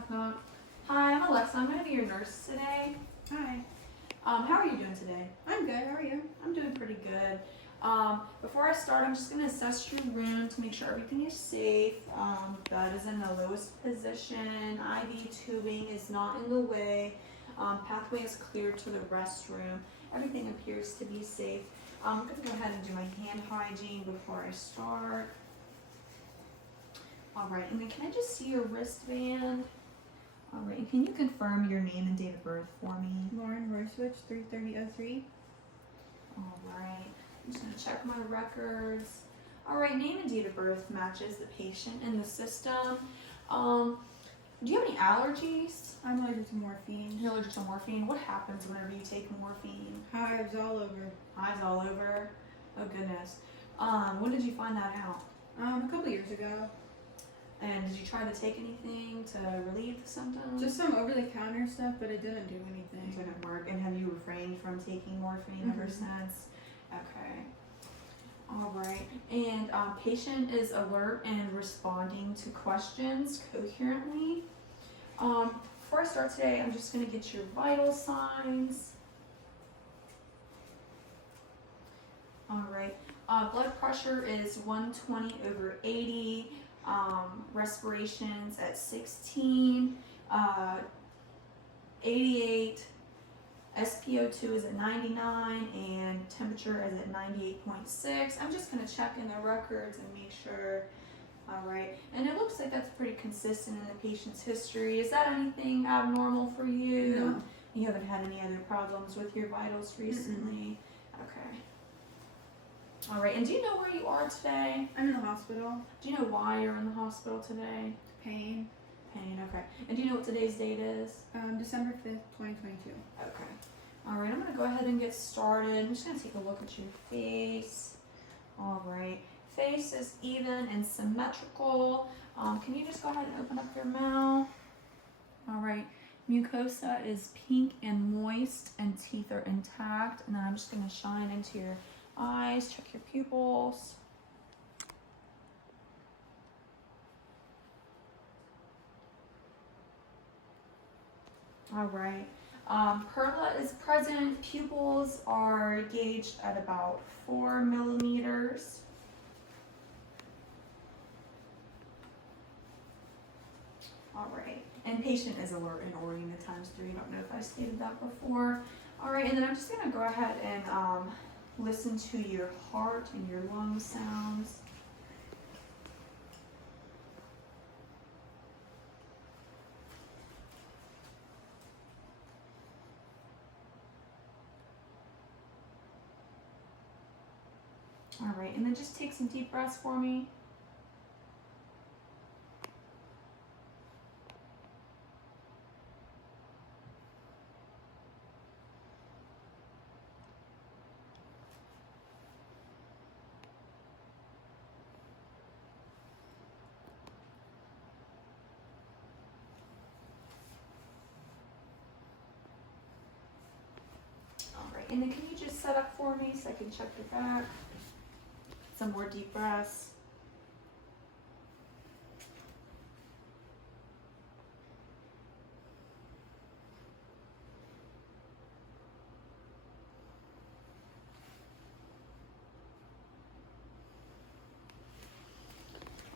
Knock, knock. Hi, I'm Alexa. I'm going to be your nurse today. Hi. How are you doing today? I'm good. How are you? I'm doing pretty good. Before I start, I'm just going to assess your room to make sure everything is safe. Bed is in the lowest position. IV tubing is not in the way. Pathway is clear to the restroom. Everything appears to be safe. I'm going to go ahead and do my hand hygiene before I start. All right, and then can I just see your wristband? All right, and can you confirm your name and date of birth for me? Lauren Rorswich, 33003. All right, I'm just gonna check my records. All right, name and date of birth matches the patient in the system. Do you have any allergies? I'm allergic to morphine. You're allergic to morphine? What happens whenever you take morphine? Hives all over. Hives all over? Oh goodness. When did you find that out? A couple years ago. And did you try to take anything to relieve the symptoms? Just some over-the-counter stuff, but it didn't do It anything. didn't work. And have you refrained from taking morphine ever since? Okay. All right. And patient is alert and responding to questions coherently. Before I start today, I'm just going to get your vital signs. All right. Blood pressure is 120/80. Respirations at 16, 88, SpO2 is at 99, and temperature is at 98.6. I'm just going to check in the records and make sure. All right, and it looks like that's pretty consistent in the patient's history. Is that anything abnormal for you? No. You haven't had any other problems with your vitals recently? Okay. All right, and do you know where you are today? I'm in the hospital. Do you know why you're in the hospital today? Pain. Pain, okay. And do you know what today's date is? December 5th, 2022. Okay. All right, I'm gonna go ahead and get started. I'm just gonna take a look at your face. All right, face is even and symmetrical. Can you just go ahead and open up your mouth? All right, mucosa is pink and moist and teeth are intact. And then I'm just gonna shine into your eyes, check your pupils. All right. Perla is present. Pupils are gauged at about 4 millimeters. All right. And patient is alert and oriented ×3. I don't know if I stated that before. All right. And then I'm just going to go ahead and listen to your heart and your lung sounds. All right, and then just take some deep breaths for me. All right, and then can you just set up for me so I can check your back? Some more deep breaths.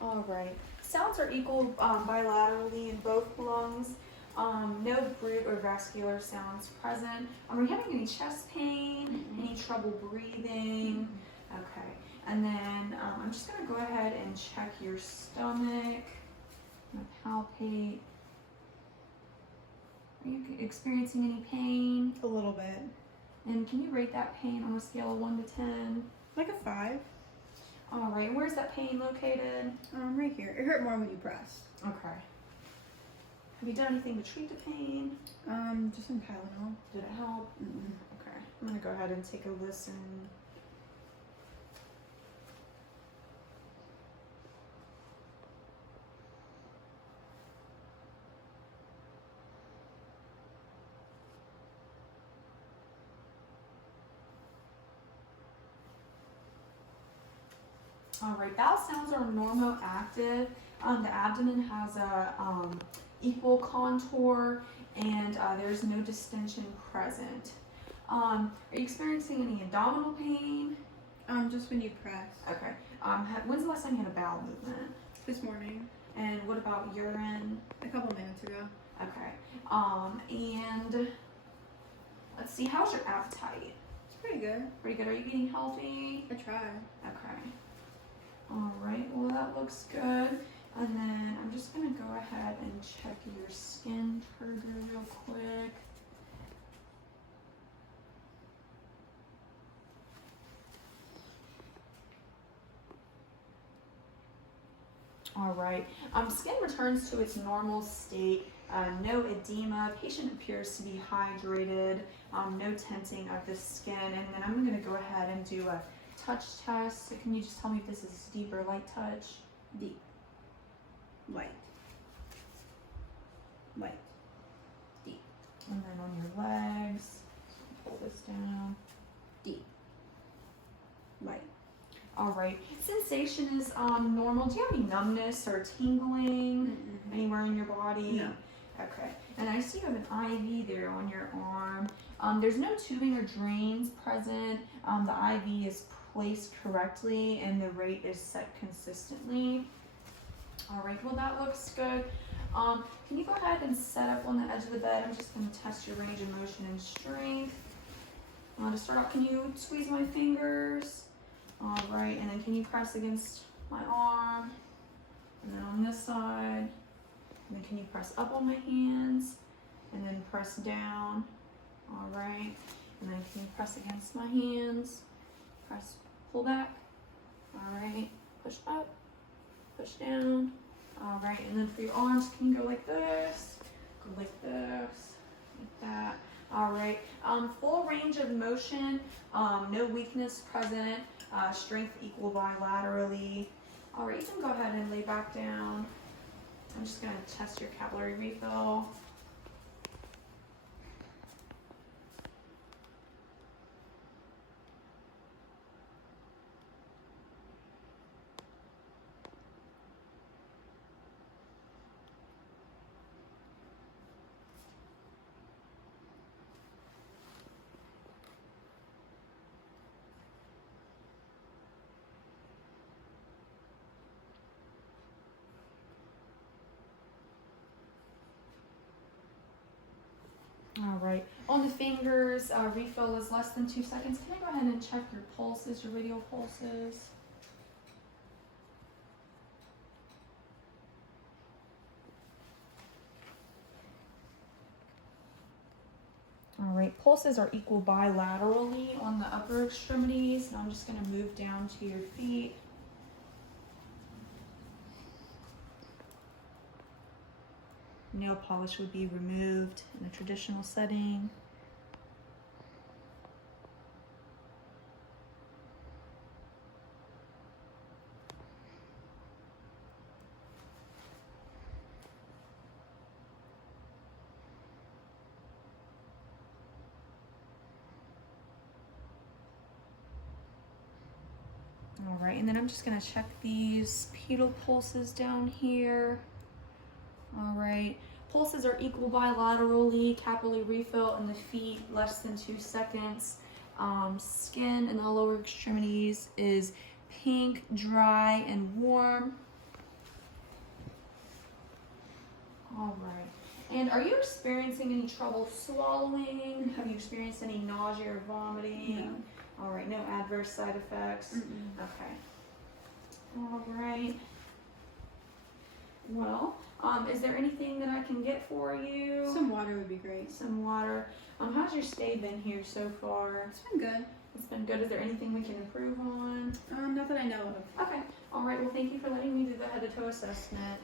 All right. Sounds are equal bilaterally in both lungs. No brute or vascular sounds present. Are you having any chest pain? Any trouble breathing? Okay. And then I'm just going to go ahead and check your stomach. I'm going to palpate. Are you experiencing any pain? A little bit. And can you rate that pain on a scale of 1 to 10? Like a 5. All right. Where's that pain located? Right here. It hurt more when you pressed. Okay. Have you done anything to treat the pain? Just some Tylenol. Did it help? Okay. I'm going to go ahead and take a listen. All right, bowel sounds are normoactive. The abdomen has a equal contour, and there's no distension present. Are you experiencing any abdominal pain? Just when you press. Okay. When's the last time you had a bowel movement? This morning. And what about urine? A couple minutes ago. Okay. And let's see, how's your appetite? It's pretty good. Pretty good. Are you eating healthy? I try. Okay. All right. Well, that looks good. And then I'm just gonna go ahead and check your skin turgor real quick. All right. Skin returns to its normal state. No edema. Patient appears to be hydrated. No tenting of the skin. And then I'm going to go ahead and do a touch test. So can you just tell me if this is deep or light touch? Deep. Light. Light. Deep. And then on your legs, pull this down. Deep. Light. All right. Sensation is normal. Do you have any numbness or tingling anywhere in your body? No. Okay. And I see you have an IV there on your arm. There's no tubing or drains present. The IV is placed correctly and the rate is set consistently. All right. Well, that looks good. Can you go ahead and set up on the edge of the bed? I'm just going to test your range of motion and strength. To start off, can you squeeze my fingers? All right, and then can you press against my arm? And then on this side. And then can you press up on my hands? And then press down. All right. And then can you press against my hands? Press, pull back. All right. Push up, push down. All right, and then for your arms, can you go like this? Go like this, like that. All right, full range of motion, no weakness present, strength equal bilaterally. All right, you can go ahead and lay back down. I'm just gonna test your capillary refill. All right, on the fingers, refill is less than 2 seconds. Can I go ahead and check your pulses, your radial pulses? All right, pulses are equal bilaterally on the upper extremities. Now I'm just gonna move down to your feet. Nail polish would be removed in a traditional setting. All right, and then I'm just gonna check these pedal pulses down here. All right, pulses are equal bilaterally, capillary refill in the feet, less than 2 seconds. Skin in the lower extremities is pink, dry, and warm. All right, and are you experiencing any trouble swallowing? Have you experienced any nausea or vomiting? No. All right, no adverse side effects? Okay. All right. Well, is there anything that I can get for you? Some water would be great. Some water. How's your stay been here so far? It's been good. It's been good. Is there anything we can improve on? Not that I know of. Okay. All right. Well, thank you for letting me do the head-to-toe assessment.